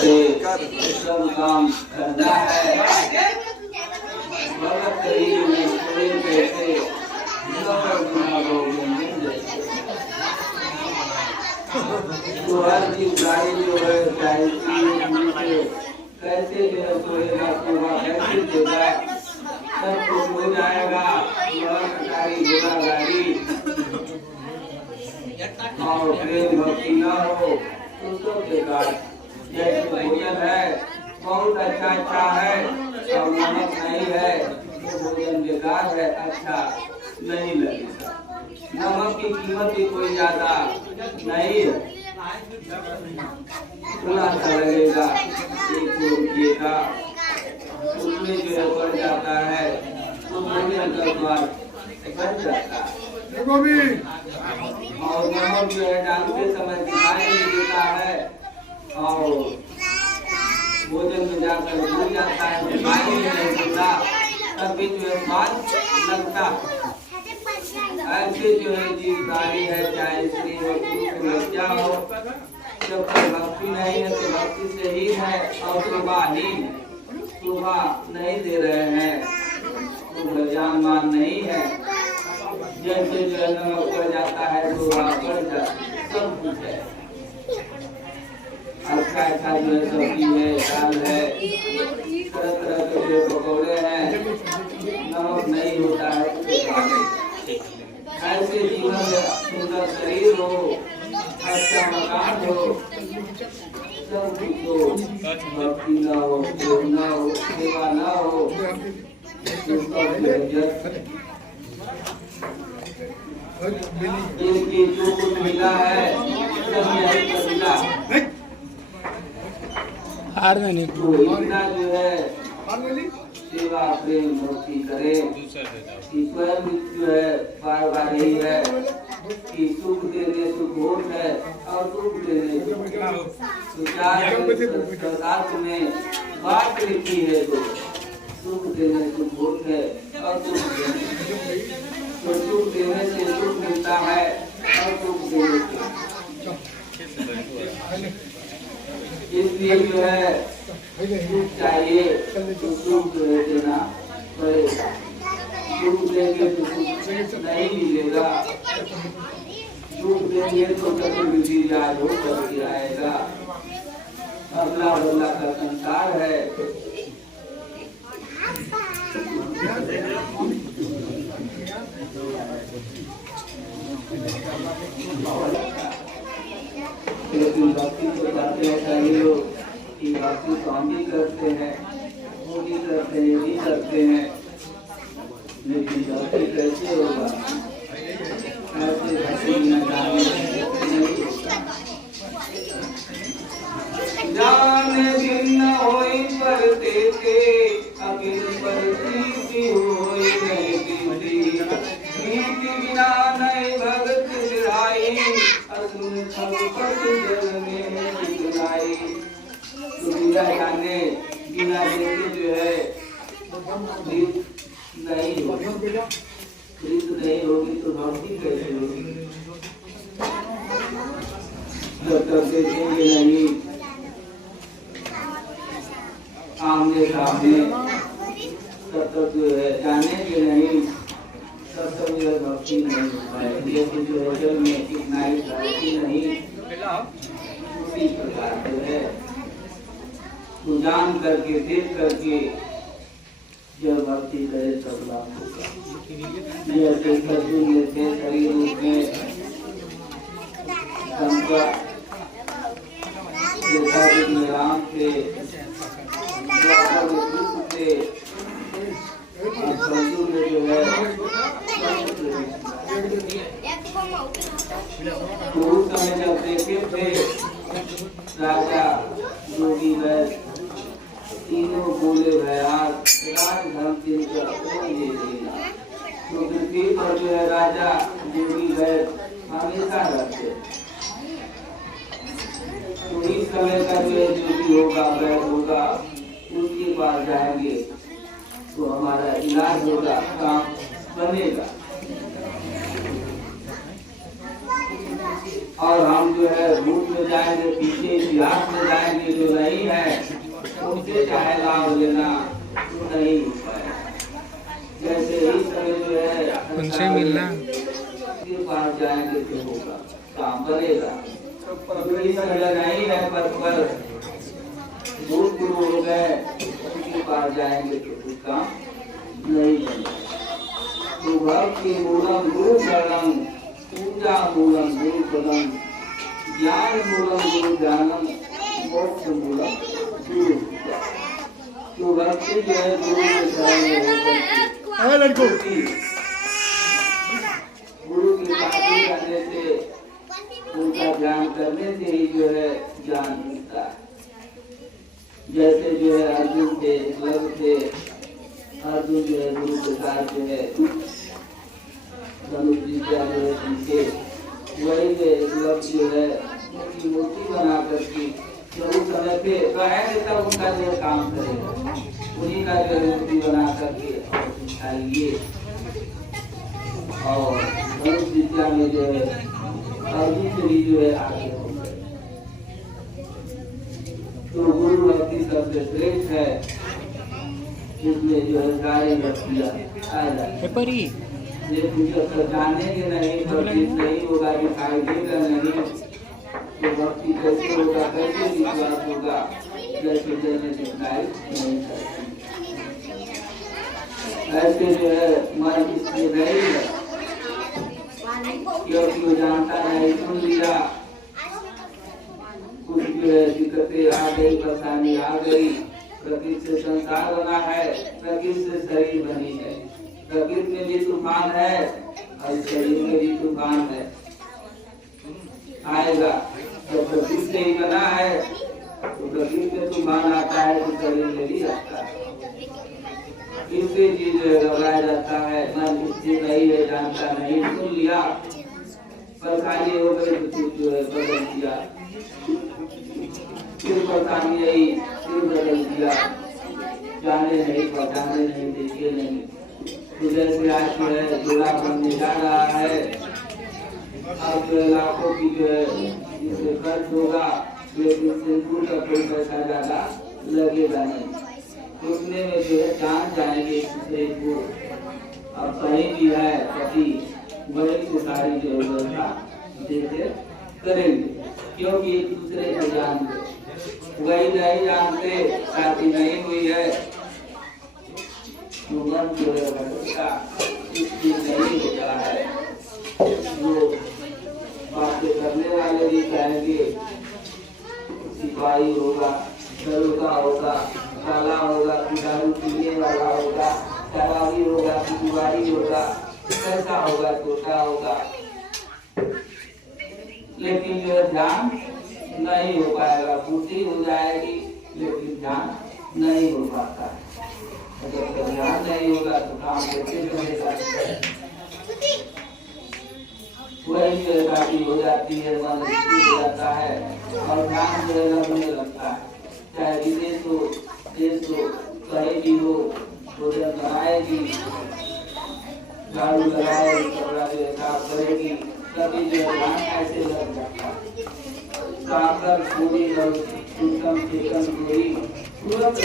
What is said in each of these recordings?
से सब काम करना है। भगत शरीर में थोड़े पैसे तो हर चीज गाड़ी जो है चाहे कैसे जो है सोएगा सुबह कैसे देगा सब कुछ हो जाएगा। गाड़ी घोड़ा गाड़ी और प्रेम भक्ति न हो तो सब बेकार। जैसे भोजन है बहुत अच्छा है और नमक नहीं है तो भोजन बेकार है, अच्छा नहीं लगेगा। नमक की कीमत भी कोई ज्यादा नहीं है, थोड़ा सा लगेगा 1-2 रुपये का, उसमें जो है बढ़ जाता है तो भोजन का स्वाद बढ़ जाता है। और नमक जो है डालते समय दिखाई नहीं देता है और भोजन में जाकर भूल जाता है, दिखाई नहीं देता, तभी जो है स्वाद लगता है। ऐसे जो है जीवधारी है चाहे स्त्री हो पुरुष बच्चा हो, जब तक भक्ति नहीं है तो भक्ति से ही है और शोभा नहीं दे रहे हैं तो जानमान नहीं है। जैसे जो है नमक बढ़ जाता है तो बढ़ जाता है, सब कुछ है। अच्छा जो है सब्जी है, दाल है, तरह तरह के जो पकौड़े हैं, नमक नहीं होता है। ऐसे जीवन में सुंदर शरीर हो, अच्छा मकान हो, सब कुछ हो, भक्ति न हो, प्रेम न हो, सेवा न हो, इनकी जो कुछ मिला है सब मिला तो इतना जो है सेवा प्रेम भक्ति करे कि स्वयं जो है बार बार यही है कि सुख देने सुख होत है और दुख देने शास्त्र में बात लिखी है तो सुख देने सुख होत है और दुख देने तो सुख देने से सुख मिलता है और दुख देने से इसलिए जो है सुख चाहिए तो सुख जो है देना पड़ेगा। सुख देंगे तो सुख नहीं मिलेगा, सुख देंगे तो गतिविधि याद हो करके आएगा। अगला बदला का संसार है। लेकिन भक्ति को जाते हैं कई लोग कि भक्ति स्वामी करते हैं, वो भी करते हैं, ये करते हैं, लेकिन भक्ति कैसे होगा? ऐसे भक्ति न जाने भिन्न होई परते के अकिल परती होई नहीं कीती नीति बिना नहीं भगत सिराई असुर सब पद जल में बिगड़ाई। तो बिना जाने बिना देखे जो है नहीं होगी तो भक्ति कैसे होगी? जब तक देखेंगे नहीं आमने सामने, तब तक जो है जानेंगे नहीं, तब तक जो है भक्ति नहीं हो पाएगी। लेकिन जो है जब में इतना ही भक्ति नहीं उसी प्रकार जो है तो जान करके देख करके जब भक्ति करे तब लाभ होगा। जैसे अर्जुन ने थे शरीर रूप में राम थे, जो है उस समय जब देखे थे राजा योगी वैद्य तीनों बोले भयाल राजधर्म तिनका कौन दे देगा। तो पृथ्वी पर जो है राजा योगी वैद्य हमेशा रहते। तो इस समय का जो है योगी होगा वैद्य होगा उसके पास जाएंगे तो हमारा इलाज होगा, काम बनेगा। और हम जो है भूत में जाएंगे, पीछे इतिहास में जाएंगे, जो नहीं है उनसे चाहे लाभ लेना नहीं हो पाएगा। जैसे इस समय जो है उनसे मिलना के पास जाएंगे तो होगा, काम बनेगा। इस समय नहीं है पर भूत गुरु हो गए, उनके पास जाएंगे तो कुछ काम नहीं बनेगा। तो भक्ति मूलम गुरु शरणम, पूजा मूलम गुरु पदम, ज्ञान मूलम गुरु ज्ञानम, मोक्ष मूलम गुरु। तो भक्ति जो है गुरु के शरण में गुरु की भक्ति करने से, उनका ध्यान करने से ही जो है ज्ञान मिलता है। जैसे जो है अर्जुन थे, लव थे, अर्जुन जो है गुरु के साथ जो है धनुष विद्या जो है सीखे, वही लव जो है उनकी मूर्ति बना करके जब उस समय पे कहेंगे तब उनका जो है काम करेगा, उन्हीं का जो है मूर्ति बना करके सिखाइए। और धनुष विद्या में जो है अर्जुन से भी जो है आगे हो गए। तो गुरु भक्ति सबसे श्रेष्ठ है, जिसमें जो है सारी भक्तियाँ आ जाती है। ये कुछ जानेंगे नहीं, भक्ति नहीं होगा, दिखाई देगा नहीं, तो भक्ति कैसे होगा, कैसे विश्वास होगा, जैसे जैसे दिखाई नहीं करती। ऐसे जो है मन इसमें नहीं है, क्योंकि वो जानता नहीं, सुन लिया, कुछ जो है दिक्कतें आ गई, परेशानी आ गई, प्रकृति से संसार बना है, प्रकृति से शरीर बनी है, प्रकृति में भी तूफान है और शरीर में भी तूफान है, आएगा। तो प्रकृति से ही बना है तो प्रकृति में तूफान आता है तो शरीर में भी आता है। इससे चीज घबराया जाता है, मन इससे नहीं है, जानता नहीं, सुन लिया, परेशानी हो गई तो जो है बदल दिया, फिर परेशानी आई, फिर बदल दिया, जाने नहीं, पहचाने नहीं, देखे नहीं। तो जैसे आज जो है जोड़ा बनने जा रहा है, अब जो है लाखों की जो है इसमें खर्च होगा, लेकिन सिंदूर का कोई पैसा ज्यादा लगेगा नहीं, उसमें में जो है जान जाएंगे एक दूसरे को। अब कहीं भी है पति वही से सारी जो व्यवस्था जैसे करेंगे, क्योंकि एक दूसरे को जानते, वही नहीं जानते, शादी नहीं हुई है, मन जो है नहीं होता है। जो बातें करने वाले भी कहेंगे सिपाही होगा, दरोगा होगा, काला होगा, दारू पीने वाला होगा, शराबी होगा, जुआरी होगा, कैसा होगा, छोटा होगा, लेकिन जो ध्यान नहीं हो पाएगा, पूर्ति हो जाएगी लेकिन ध्यान नहीं हो पाता है। अगर ध्यान नहीं होगा तो काम कैसे बनेगा? वही जो है हो जाती है, मन हो जाता है और ध्यान जो है लगने लगता है। चाहे विदेश हो, देश हो, कहीं भी हो, भोजन बनाएगी, झाड़ू लगाएगी, कपड़ा जो है साफ करेगी, कभी जो है ध्यान ऐसे लग जाता है। साकर पूरी और उत्तम चेतन पूरी तुरंत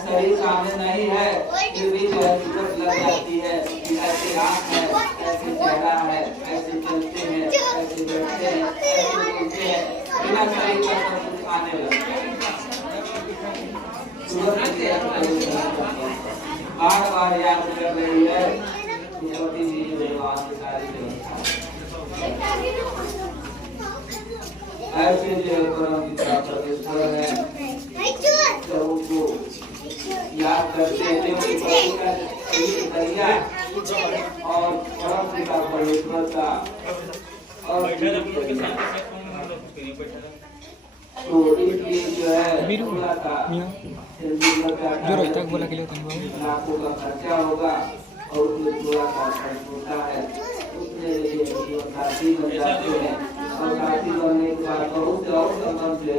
शरीर सामने नहीं है, फिर भी जो है तुरंत लग जाती है कि ऐसे आँख है, ऐसे चेहरा है, ऐसे चलते हैं, ऐसे बैठते हैं, ऐसे बोलते हैं, बिना शरीर का सब कुछ आने लगता है। बार बार याद कर रही है पति जी जो है वहाँ से सारी व्यवस्था ऐसे जो है परम पिता परमेश्वर है, सबको याद करते हैं और परम पिता परमेश्वर का और तो इसलिए जो है थोड़ा सा लाखों का खर्चा होगा और उसमें थोड़ा सा खर्च होता है, उसमें साथी बन जाते हैं और साथी बनने के बाद बहुत से और संबंध जो है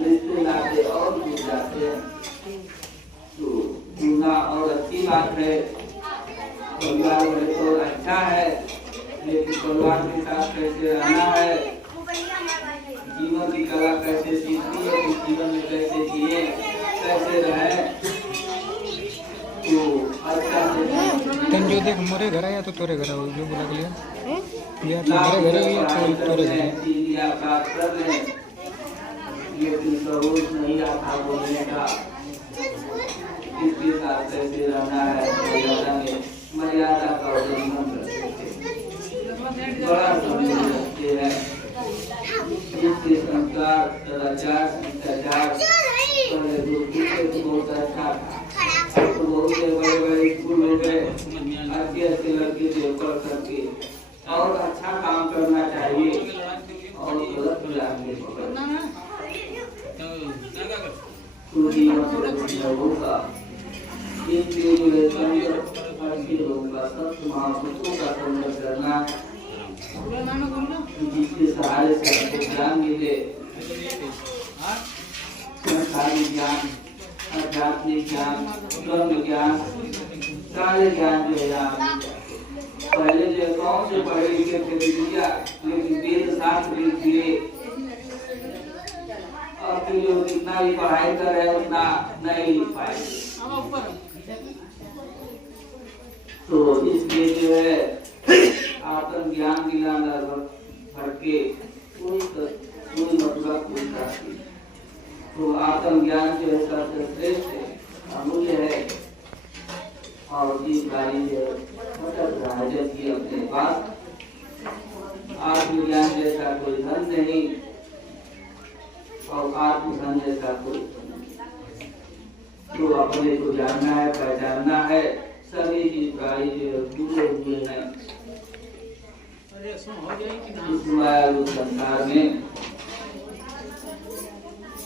रिश्ते नाते और जुड़ जाते हैं। तो जुड़ना और अच्छी बात है, परिवार में तो अच्छा है, लेकिन परिवार के साथ कैसे रहना है, जीवन की कला कैसे सीखनी है, जीवन में कैसे जिए, कैसे रहे, तो अच्छा से तन जो देख मोरे घर आया तो तोरे घर आओ जो बोला गया या तो मेरे घर आया तो तोरे घर प्राप्त कर रहे, लेकिन सरोज नहीं आता बोलने का, किसके साथ कैसे रहना है, मर्यादा का उल्लंघन बड़ा समझ रखते हैं। इसके संस्कार सदाचार शिष्टाचार पहले तो बहुत अच्छा था, तो बहुत से बड़े बड़े स्कूल हो गए, अच्छे अच्छे लड़के से पढ़ करके और अच्छा काम करना चाहिए और गलत रास्ते पकड़ना होगा। इसलिए जो है सत्य महापुरुषों का संग्रह करना, जिसके सहारे से आपको ज्ञान मिले, संसारी ज्ञान, आध्यात्मिक ज्ञान, ब्रह्म ज्ञान, सारे ज्ञान जो है पहले जो कौन से पढ़े लिखे थे दिया, लेकिन वेद शास्त्र लिख दिए, अब तो जो जितना भी पढ़ाई कर रहे उतना नहीं लिख पाए। तो इसलिए जो है आत्म ज्ञान दिलाना भटके कोई मतलब कोई नहीं। तो आत्म ज्ञान जो है सबसे श्रेष्ठ है, अमूल्य है, और जीवकारी जो की अपने पास आत्मज्ञान जैसा कोई धन नहीं और आत्मधन जैसा कोई, तो अपने को जानना है, पहचानना है, सभी जीवकारी जो जुड़े हुए हैं इस मायावी संसार में,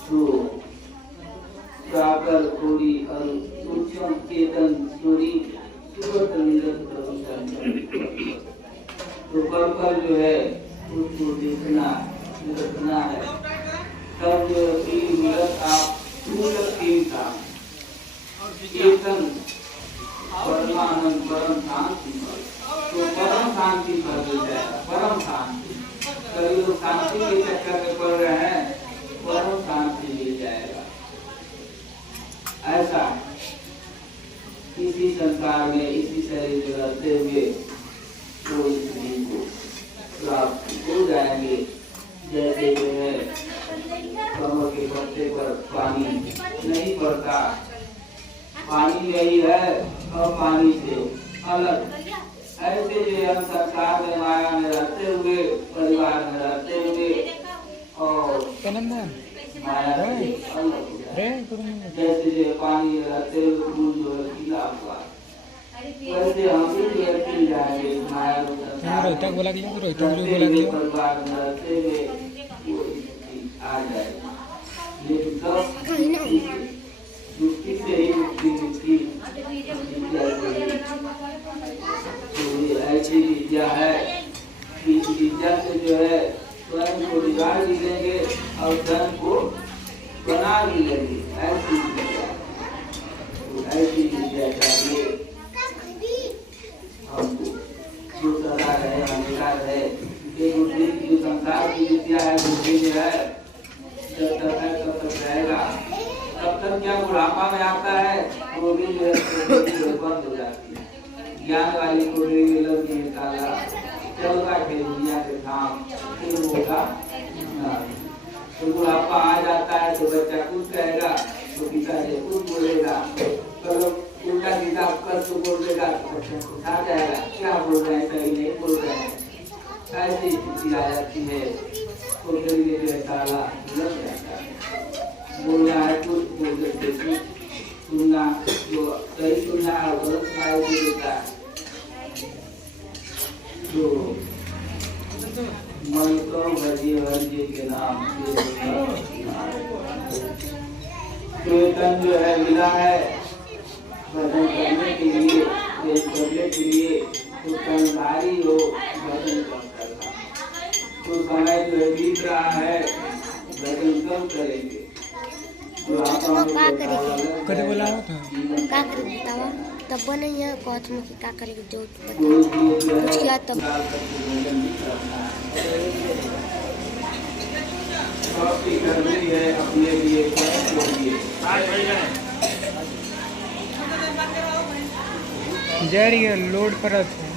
तो सागर कोड़ी और सूक्ष्म चेतन सूरी सुगत तो पल जो है उसको देखना रखना है, तब जो मिलत आप था चेतन परमानंद परम शांति, तो परम शांति पर मिल जाएगा, परम शांति। कई लोग शांति के चक्कर में पड़ रहे हैं, परम शांति मिल जाएगा। ऐसा इसी संसार में इसी शरीर में रहते हुए तो इस दिन को प्राप्त हो जाएंगे। जैसे जो है कमल के पत्ते पर पानी नहीं पड़ता, पानी यही है और पानी से अलग, ऐसे जो हम संसार में माया में रहते हुए, परिवार में रहते हुए और माया से अलग, जैसे जो पानी रहते हुए फूल जो है खिला हुआ, वैसे हम भी खिल जाएंगे माया में परिवार में रहते हुए आ जाएगा। लेकिन तब मुक्ति से ही मुक्ति मिलती, तो ऐसी विद्या है, इस विद्या से जो है स्वयं को बिगाड़ भी लेंगे और धन को बना भी लेंगे, ऐसी विद्या, तो ऐसी विद्या चाहिए हमको, जो सदा रहे हमेशा रहे। ये बुद्धि की संसार की विद्या है, बुद्धि जो है जब तक है तब तक रहेगा, तब तक क्या बुढ़ापा में आता है वो भी जो है बंद हो जाती है। ज्ञान वाली को भी लग निकाला चल बैठे दुनिया के काम, फिर होगा तो बुढ़ापा आ जाता है तो बच्चा कुछ कहेगा तो पिताजी कुछ बोलेगा, तो उल्टा सीधा कर तो बोल देगा तो बच्चा कुछ आ जाएगा, क्या बोल रहे हैं सही नहीं बोल रहे हैं, ऐसी स्थिति आ जाती है। तो फिर ताला लग जाता है, बोलना है कुछ बोल देते कुछ, सुनना जो सही सुनना है गलत सुनाई दे देता है। तो मन तो भजिए हरि के नाम कीर्तन जो है मिला है भजन करने के लिए, करने के लिए, तो कर्मधारी हो भजन कम करना, तो समय जो बीत रहा है भजन कम करेंगे, जो तो मग का करेगी कधी बोलावं होतं का करेगी तवा तब नहीं है कौन में का करेगी जो कुछ किया तब कॉफी करनी है अपने लिए जा रही है लोड परत है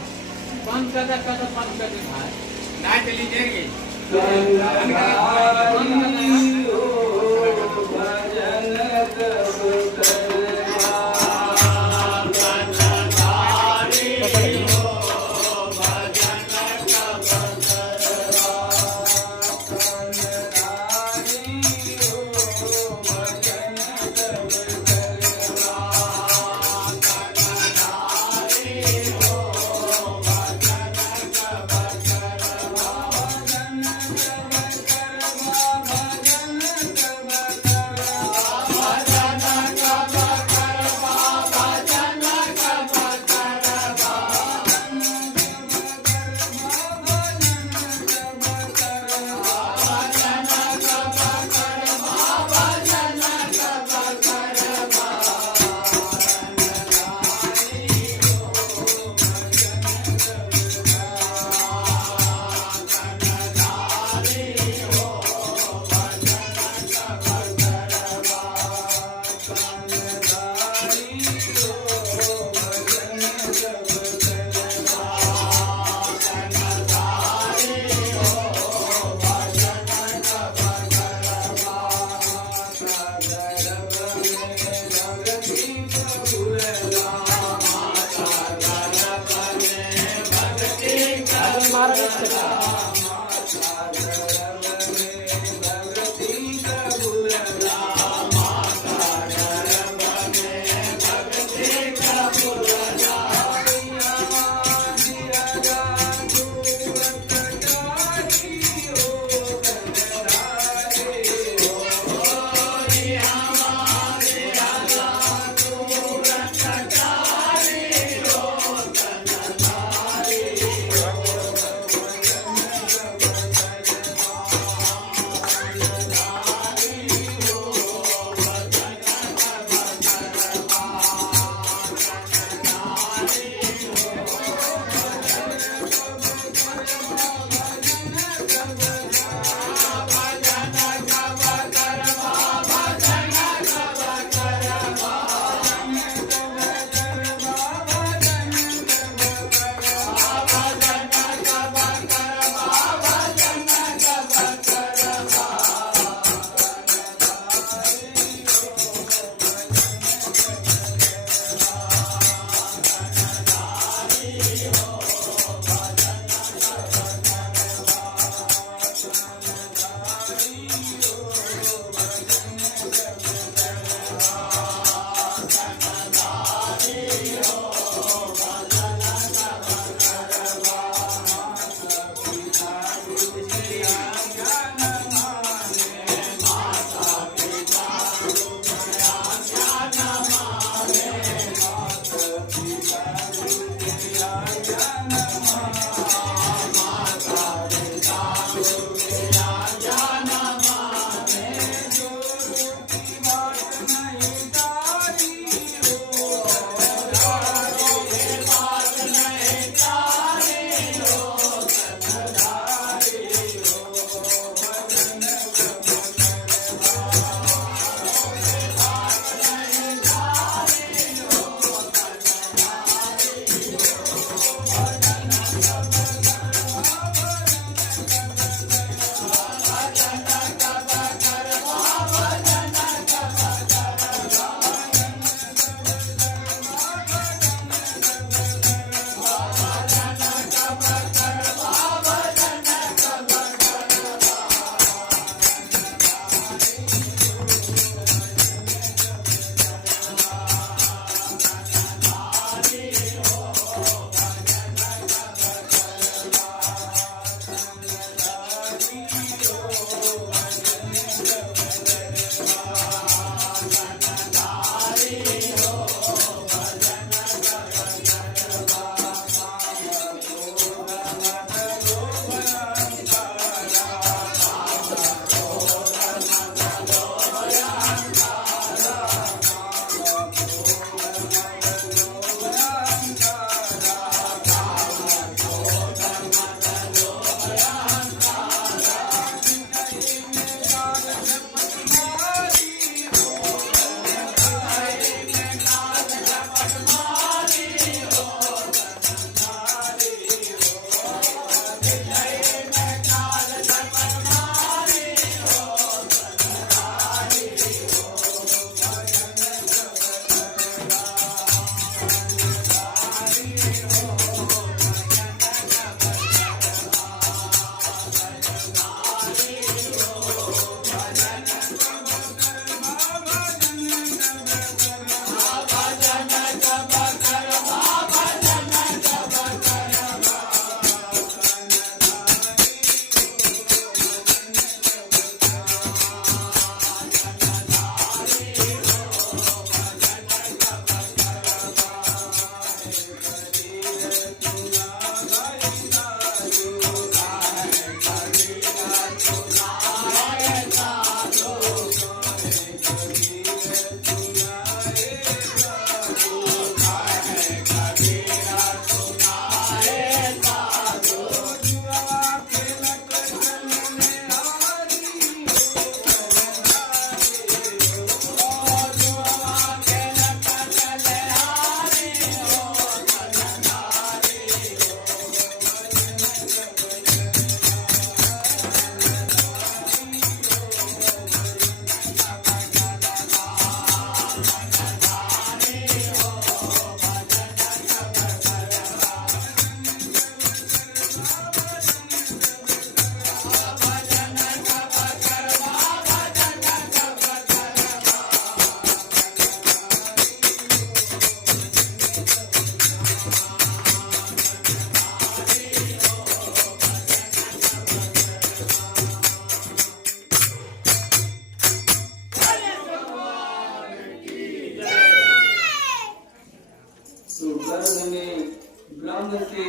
अंग से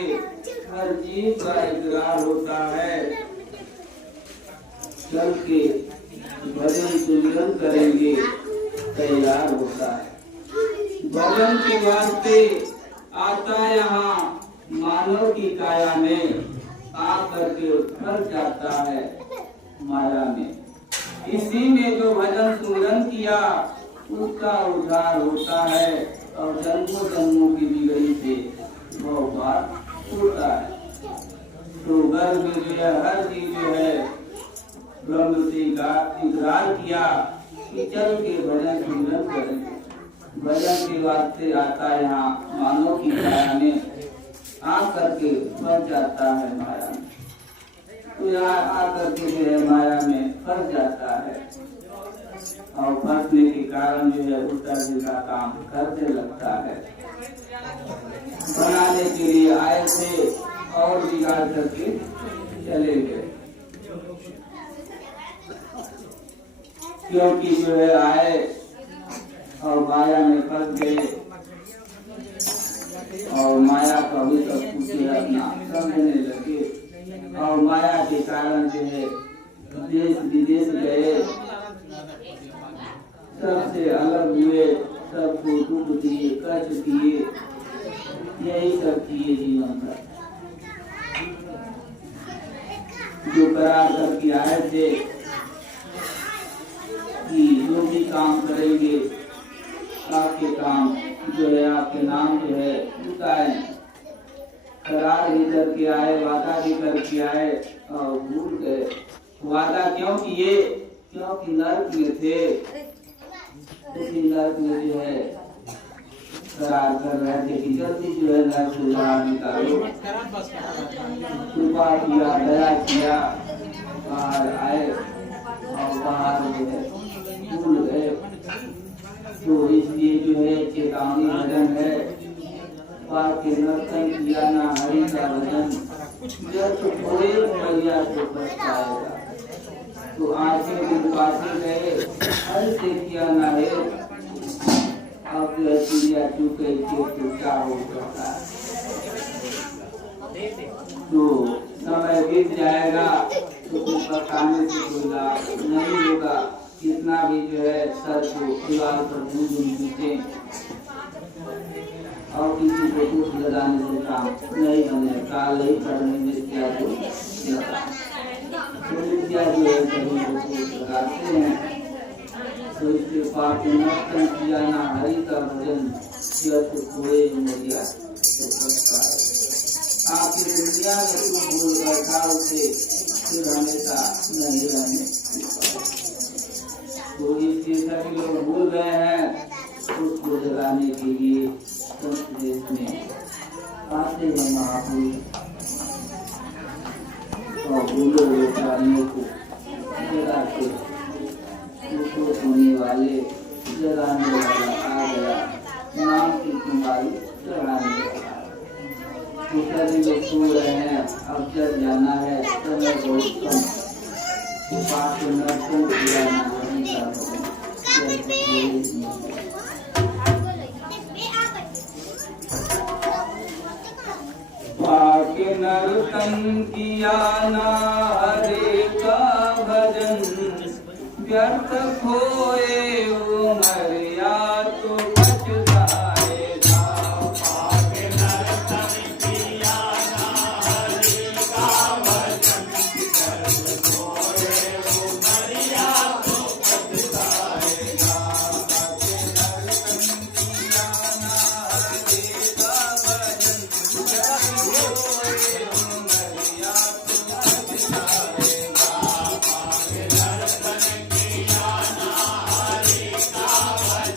हर जीव का इकरार होता है। चल के भजन सुमिरन करेंगे तैयार होता है। भजन के वास्ते आता यहाँ मानव की काया में, आकर के फंस जाता है माया में। इसी में जो भजन सुमिरन किया उसका उद्धार होता है और जन्मों जन्मों की बिगड़ी से भव पार होता है। तो गर्भ में जो है हर जीव जो है ब्रह्म से इकरार किया कि चल के भजन सुमिरन करेंगे। भजन के वास्ते आता है यहाँ मानव की काया में, आकर के फंस जाता है माया में। तो यहाँ आकर के जो है माया में फंस जाता है और फंसने के कारण जो है उल्टा सीधा काम करने लगता है। बनाने के लिए आए थे और बिगाड़ करके चले गए, क्योंकि जो है आए और माया में फंस गए और माया का भी सब कुछ अपना समझने लगे और माया के कारण जो है देश विदेश गए, सबसे अलग हुए, सबको दुख दिए, कष्ट दिए, यही सब किए जीवन का। जो करार करके आए थे कि जो भी काम करेंगे आपके काम जो है आपके नाम जो है उतारे, करार भी करके आए, वादा भी करके आए और भूल गए। वादा क्यों किए? क्योंकि नर्क में थे, उसी नर्क में जो है करार कर रहे थे कि जल्दी जो है नर्क से बाहर निकालो। कृपा किया, दया किया, बाहर आए और बाहर जो है भूल गए। तो इसलिए जो है चेतावनी भजन है, के नर्तन किया ना हरि का भजन, जब थोड़े मैया को पछताएगा। तो आज के दिन पासे गए, हर से किया ना है, अब चिड़िया चुके तो क्या हो सकता है। तो समय बीत जाएगा तो कुछ पछताने से कोई लाभ नहीं होगा। कितना भी जो है सर को दीवार पर दूध पीते और किसी को दूध लगाने से काम नहीं बने, काल ही करने में क्या जो विद्या जो है सभी को लगाते हैं। तो इसके पाप नर्तन किया ना हरि का भजन, जब हुए मोरिया तो पछता है। आपकी दुनिया में तू भूल बैठा उसे, फिर हमेशा नहीं रहने। तो इसके सभी लोग भूल गए हैं, उसको जगाने के लिए संदेश में आते हैं महापुरुष और भूले हुए प्राणियों को जगाते। उसको सोने वाले जगाने वाला आ गया, नाम की कुमारी चढ़ाने वाला। तो सभी लोग सो रहे हैं, अब जब जाना है समय बहुत कम, पाप नर्तन किया ना पाके नर्तन किया ना हरे का भजन, व्यर्थ खोए उमरिया तो पछताएगा। पाके नर्तन किया ना हरे का भजन, व्यर्थ खोए उमरिया तो पछताएगा। पाके नर्तन किया ना हरे का भजन, व्यर्थ खोए उमरिया तो पछताएगा। पाके नर्तन किया ना हरे का भजन।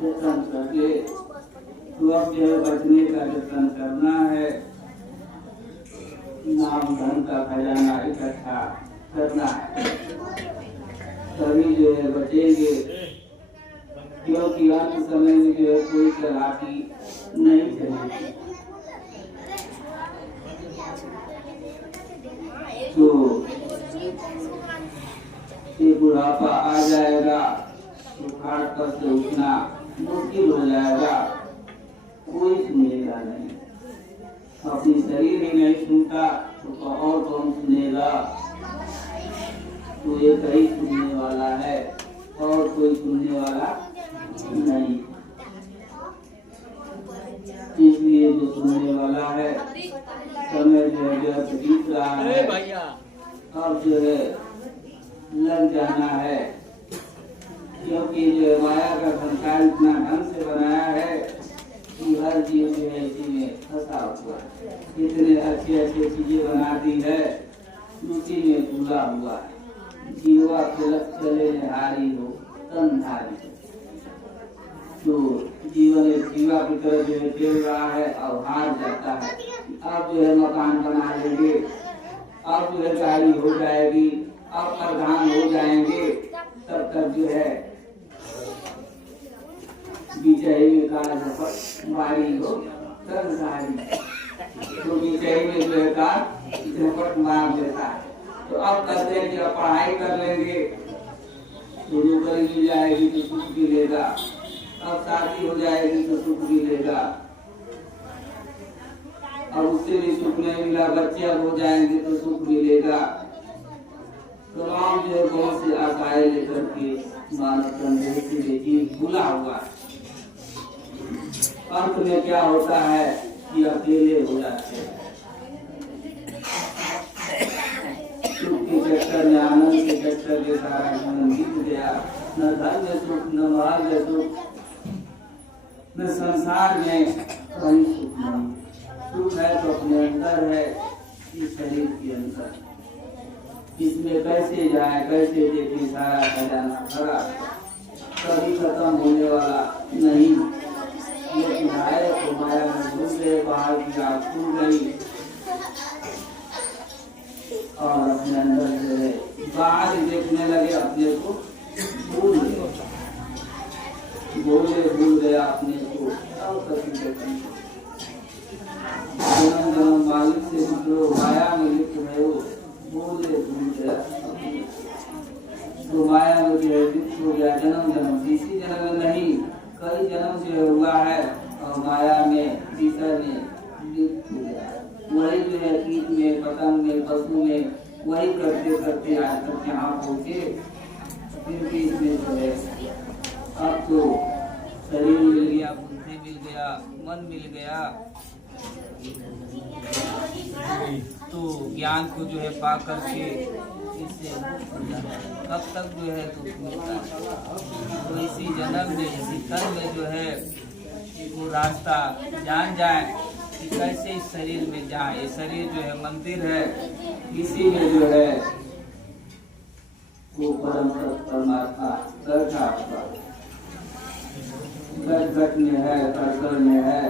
जतन करके तो अब जो है बचने का जतन करना है, नाम धन का खजाना इकट्ठा करना है, तभी जो है बचेंगे। क्योंकि अंत समय में जो है कोई चालाकी नहीं चलेगी। तो ये बुढ़ापा आ जाएगा तो खाट पर से उठना मुश्किल हो जाएगा, कोई सुनेगा नहीं। अपनी शरीर ही नहीं सुनता तो और कौन सुनेगा। तो एक ही सुनने वाला है और कोई सुनने वाला नहीं। इसलिए जो सुनने वाला है समय जो है व्यर्थ बीत रहा है, अब जो है लग जाना है। क्योंकि जो है माया का संसार इतना ढंग से बनाया है कि हर जीव जो है इसी में फंसा हुआ है। इतने अच्छे अच्छे चीजें बना दी है, उसी में भूला हुआ है। जीवा तिलक चले हारी हो तन धारी। तो जीवन एक जीवा की तरह जो है चल रहा है और हार जाता है। अब जो है मकान बना लेंगे, अब जो है गाड़ी हो जाएगी, अब प्रधान हो जाएंगे, तब तक जो है विजय में कहा झपट बारी हो तन धारी। तो विजय में जो है का झपट मार देता है। तो अब कहते हैं कि अब पढ़ाई कर लेंगे तो नौकरी मिल जाएगी तो सुख मिलेगा, अब शादी हो जाएगी तो सुख मिलेगा, अब उससे भी सुख नहीं मिला, बच्चे अब हो जाएंगे तो सुख मिलेगा। तमाम जो है बहुत से आशाएं लेकर के मानव तंदुरुस्ती देखिए भूला हुआ है। अंत में क्या होता है कि अकेले हो जाते हैं। सुख के चक्कर में, आनंद के चक्कर में सारा जीवन बीत गया। न धन में सुख, न माल में सुख, न संसार में कहीं सुख नहीं। सुख है तो अपने अंदर है, इस शरीर के अंदर। इसमें कैसे जाए, कैसे देखे सारा खजाना भरा, कभी खत्म होने वाला नहीं। लेकिन आए तो माया में घुस गए, बाहर की आग खुल गई और अपने अंदर जो है बाहर देखने लगे, अपने को भूल गए, बोले भूल गया अपने को। अब कभी देखेंगे जन्म जन्म मालिक से निकलो, माया में लिप्त रहो, बोले भूल गया। तो माया में जो है लिप्त हो गया जन्म जन्म, इसी जन्म में नहीं कई जन्म जो हुआ है और माया में विषय में लिप्त हो गया। वही जो है कीट में, पतंग में, पशु में, वही करते करते आज तक यहाँ पहुँचे। फिर भी इसमें जो है अब तो शरीर मिल गया, बुद्धि मिल गया, मन मिल गया, तो ज्ञान को जो है पा करके इससे कब तक जो है दुख मिलता है। तो इसी जन्म में, इसी तन में जो है वो रास्ता जान जाए कि कैसे इस शरीर में जाए। ये शरीर जो है मंदिर है, इसी में जो है वो परम परमात्मा बैठा हुआ, घट में है, कर में है।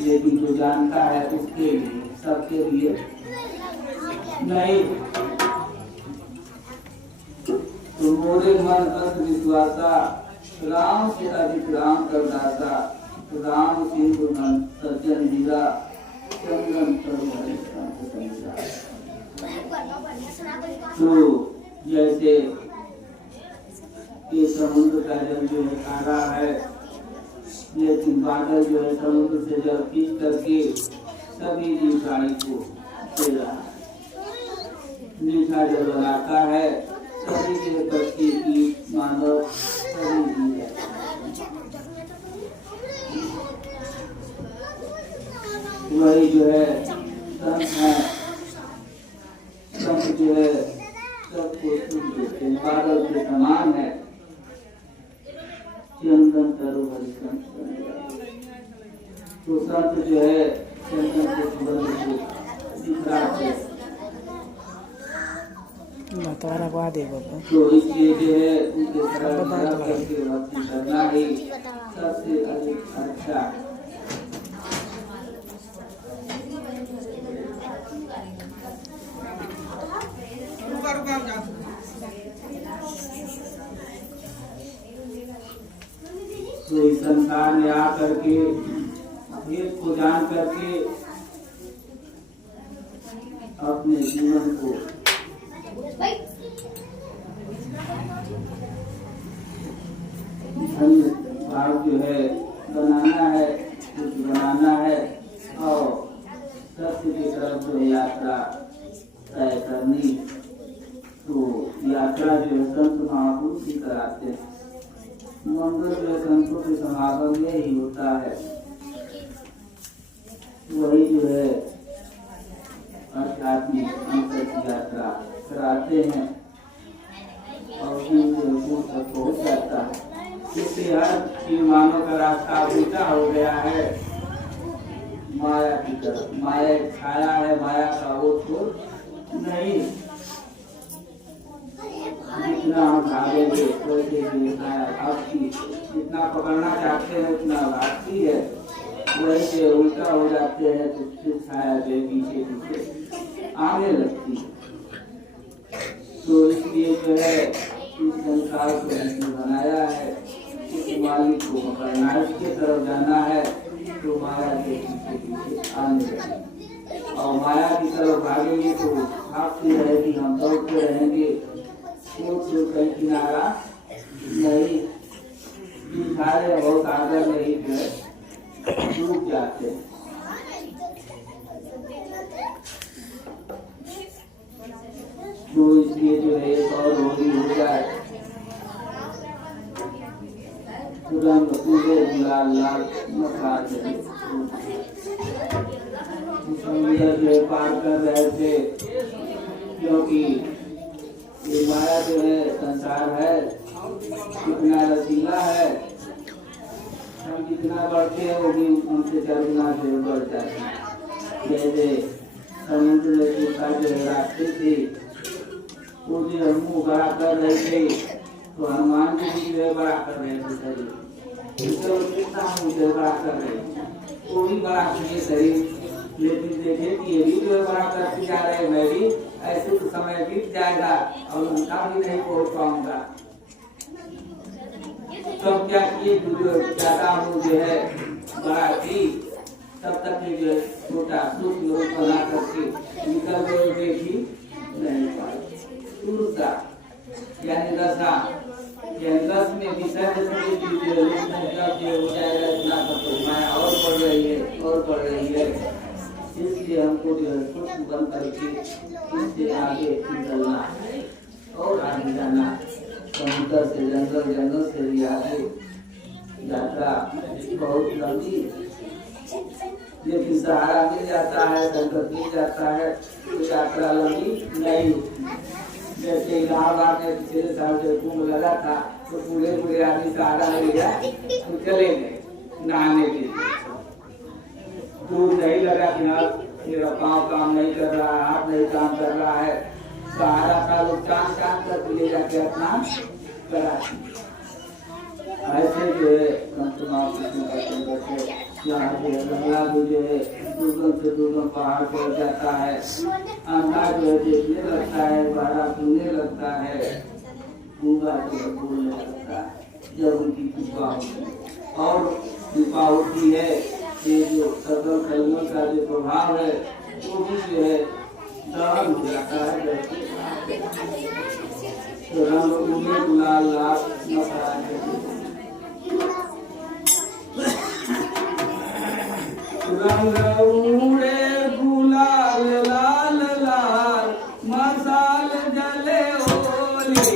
लेकिन जो जानता है उसके लिए, सबके लिए नहीं। तो मोरे मन अंध विश्वासा, राम से अधिक राम कर दासा, राम सिंधु मन सज्जन जीरा, चंदन तो जैसे ये समुद्र का जल जो है खारा है, लेकिन बादल जो है समुद्र से जल खींच करके सभी जीव प्राणी को दे रहा है, मीठा जल बनाता है सभी के बच्चे की, मानव सभी जीव है। वही जो है संत है, संत जो है सबको सुख देते, बादल के समान है, चंदन तरु हरिशंत। तो संत जो है चंदन के सुगंध को दिखरा है। तो इसलिए जो है उनके सरल करके भक्ति करना ही सबसे अधिक अच्छा है। तो इस संसार में आकर के भेद को जान करके अपने जीवन को धन्य भाव जो है बनाना है, कुछ बनाना है, जब जो यात्रा तय करनी तो यात्रा जो है संत महापुरुष ही कराते हैं। मंदिर जो संतों के समागम में ही होता है, वही जो है आध्यात्मिक अंतर की यात्रा कराते हैं और तक पहुँच जाता है। इससे हर मानव का रास्ता उल्टा हो गया है माया की तरफ। माया छाया है, माया का वो छोड़ नहीं। जितना हम भागेंगे वैसे आपकी जितना पकड़ना चाहते हैं उतना भागती है, वैसे उल्टा हो जाते हैं तो फिर छाया के पीछे पीछे आने लगती है। तो इसलिए जो है इस संसार को जिसने बनाया है उस मालिक को पकड़ना है, उसके तरफ जाना है तो माया के पीछे पीछे आने लगेगी। और माया की तरफ भागेंगे तो भागते रहेगी, हम दौड़ते रहेंगे, तो कहीं किनारा नहीं, सारे बहुत आगे नहीं डूब जाते हैं। तो इसलिए जो है एक और होली हो जाए तुरंत पूरे गुलाल लाल मकान समुद्र जो पार कर रहे थे, क्योंकि ये माया जो है संसार है कितना रसीला है, हम जितना बढ़ते हैं वो भी उनसे 4 गुना से बढ़ जाते हैं। जैसे समुद्र का जो रास्ते थे वो जो हम बड़ा कर रहे थे तो हनुमान जी भी जो है बड़ा कर रहे थे शरीर, कितना हम उसे बड़ा कर रहे हैं, वो भी बड़ा किए शरीर, लेकिन देखे कि ये भी जो है बड़ा करते जा रहे हैं, मैं भी ऐसे तो समय बीत जाएगा और उनका भी नहीं पहुँच पाऊंगा। तब क्या किए जो ज्यादा हम जो है बड़ा की तब तक जो है छोटा सूक्ष्म रूप बना करके निकल गए भी नहीं पाए। यानी दशा यानी 10 में विषय हो जाएगा, इतना माया और बढ़ रही है और बढ़ रही है। इसलिए हमको जो है सूक्ष्म बन करके इससे आगे निकलना और आगे जाना। समुद्र से जंगल, जंगल से भी आगे यात्रा बहुत लंबी, लेकिन सहारा मिल जाता है, संकट मिल जाता है तो यात्रा लंबी नहीं होती। जैसे इलाहाबाद में पिछले साल जो कुंभ लगा था तो पूरे आदमी सहारा मिल गया तो चले गए नहाने के लिए। दूर नहीं लगा कि हाँ मेरा पाँव काम नहीं कर रहा है, हाथ नहीं काम कर रहा है, सहारा का लोग चांद तक ले जाके अपना करा। ऐसे जो है यहाँ गंगा भी जो है दुर्गम से दुर्गम पहाड़ पर जाता है, अंधा जो है देखने लगता है, बड़ा सुनने लगता है, गूंगा जो है बोलने लगता है जब उनकी कृपा होती। और कृपा होती है ये जो सकल कलमों का जो प्रभाव है वो भी जो है दहन हो जाता है। तो रंग उड़े गुलाल लाल रंग उड़े गुलाल लाल लाल मसाल जले ओली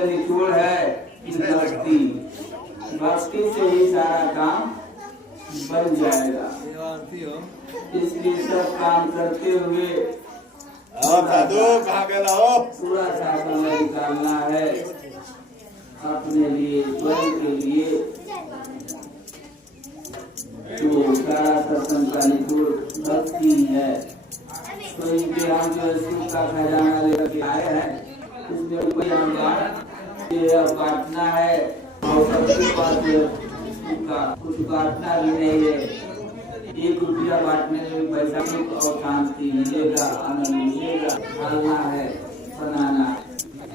मूल निचोड़ है भक्ति। भक्ति से ही सारा काम बन जाएगा। इसलिए सब काम करते हुए पूरा सा समय निकालना है अपने लिए, स्वयं के लिए। तो सारा सत्संग का निचोड़ भक्ति है। तो इनके हम जो सुख का खजाना लेकर के आए हैं, उसमें कोई हम बांटना है और सबके पास कुछ काटना भी नहीं है। 1 रुपया बांटने में पैसा सुख और शांति मिलेगा, आनंद मिलेगा। चलना है, बनाना,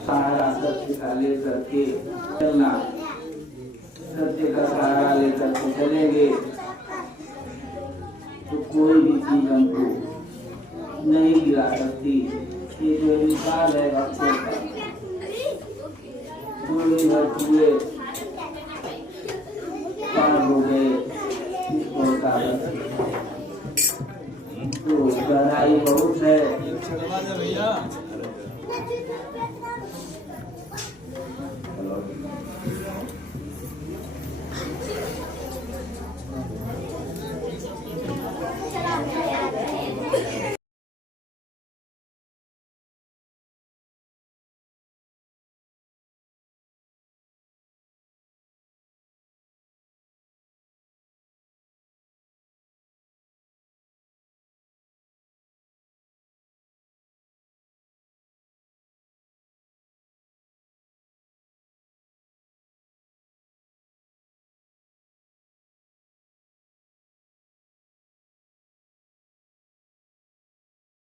सहारा सत्य का लेकर के चलना। सत्य का सहारा लेकर के चलेंगे तो कोई भी चीज हमको नहीं गिरा सकती। ये जो इंसान है भक्तों का, पूरे भर पूरे पार हो गए इसको तो गहराई बहुत है।